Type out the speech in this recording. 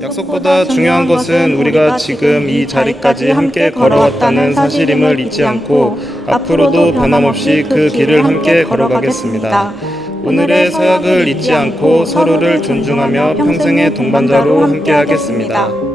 약속보다 중요한 것은 우리가 지금 이 자리까지 함께 걸어왔다는 사실임을 잊지 않고 앞으로도 변함없이 그 길을 함께 걸어가겠습니다. 오늘의 서약을 잊지 않고 서로를 존중하며 평생의 동반자로 함께하겠습니다.